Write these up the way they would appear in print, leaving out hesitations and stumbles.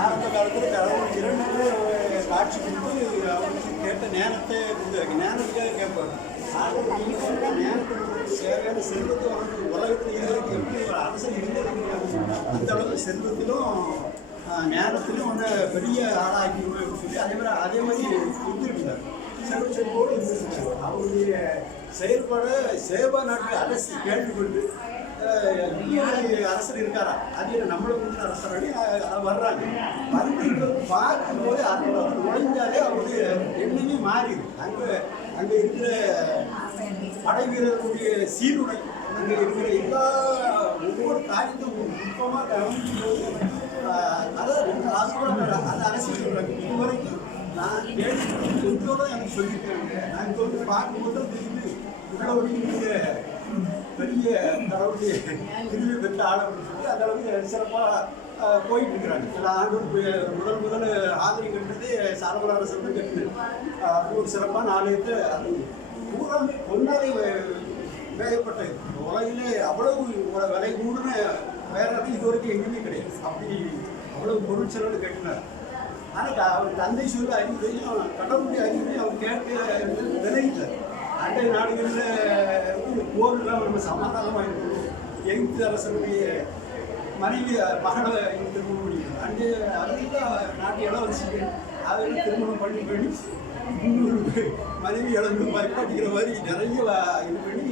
ஆரம்ப காலத்தில் கடவுள் 2 பேர் காட்சி கொடுத்து அவங்களுக்கு கேட்ட நேரத்தை கொடுத்தாங்க. நேரத்துக்காக கேட்பாங்க. நேரத்துக்கு தேவையான செல்வத்தை அவங்களுக்கு உலகத்தில் இருக்கிறதுக்கு எப்படி ஒரு அரசன் இருந்தது அந்த அளவுக்கு செல்வத்திலும் நேரத்திலும் வந்து பெரிய ஆளாக்கணும் சொல்லி அதே மாதிரி கொடுத்துருந்தார். செல்வச்செல்வோடு இருந்திருக்காங்க. அவருடைய செயல்பாடு சேவா நாட்டு அரசு கேட்டுக்கொண்டு அரசர் இருக்காரா அது நம்மளை கொஞ்சம் அரசராடி வர்றாங்க. வந்து பார்க்கும்போது அதில் வந்து நுழைஞ்சாலே அவருடைய எண்ணமே மாறிடுது. அங்கே இருக்கிற படை வீரர்களுடைய சீருடை, அங்கே இருக்கிற எல்லா ஒவ்வொரு காரியத்தையும் நுட்பமாக கவனிக்கும் போது அதான் அந்த அரசியல் சொல்கிறாங்க. இதுவரைக்கும் நான் கொஞ்சோட எனக்கு சொல்லியிருக்காங்க. நான் இங்கே வந்து பார்க்கும்போது தெரியுது இவ்வளோ பெரிய கடவுளுடைய திரும்பி பெற்ற ஆள் அப்படின்னு சொல்லி அந்த அளவுக்கு சிறப்பாக போயிட்டு இருக்கிறாங்க. எல்லா ஆண்டும் முதல் ஆதரிக்கின்றது சாரபல அரசு கட்டு ஒரு சிறப்பான ஆலயத்தை அது பூராமே பொன்னாலே வேகப்பட்டது. உலகிலே அவ்வளவு விலை கூடுன வேற இது வரைக்கும் எங்கேயுமே கிடையாது. அப்படி அவ்வளவு பொருள் செலவு கட்டினார். ஆனால் அவர் தந்தை சொல்ல அறிவுரையும் கடவுளுடைய அறிவுரையும் அவர் கேட்க விளையிட்டார். அண்டை நாடுகளில் போர்லாம் நம்ம சமாதானமாக இருக்கணும். எகிப்து அரசனுடைய மனைவி மகளை திருமணம் பண்ணிக்கணும். அங்கே அதுதான் நாட்டு இடம் வச்சுட்டு அதில் திருமணம் பண்ணி இன்னொரு மனைவி இழந்து படிக்கிற மாதிரி நிறைய இது பண்ணி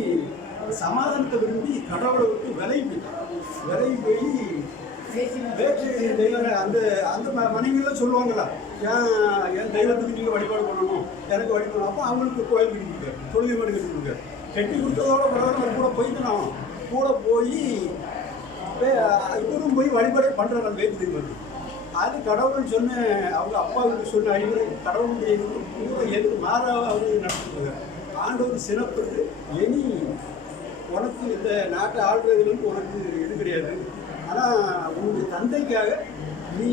சமாதானத்தை விரும்பி கடவுளை விட்டு விலகி போய் அந்த அந்த மனைவியெல்லாம் சொல்லுவாங்களா, என் தெய்வத்துக்கு நீங்கள் வழிபாடு பண்ணணும், எனக்கு வழிபடணும். அப்போ அவங்களுக்கு கோயில் கட்டி கொடுங்க, தொழுகை மாடு கட்டி கொடுங்க. கட்டி கொடுத்ததோட பரவாயில்ல கூட போயிட்டு நான் கூட போய் இவரும் போய் வழிபாடு பண்ணுறாங்க. வேறு தெய்வம் அது கடவுள் சொன்ன அவங்க அப்பாவுக்கு சொன்ன அறிவுரை கடவுளுடைய எதுக்கு மாறாக அவர் நடத்துகிறாங்க. ஆண்டவர் சிறப்பு இனி உனக்கு இந்த நாட்டை ஆள்றதுலேருந்து உனக்கு இது கிடையாது. ஆனால் உன்னுடைய தந்தைக்காக நீ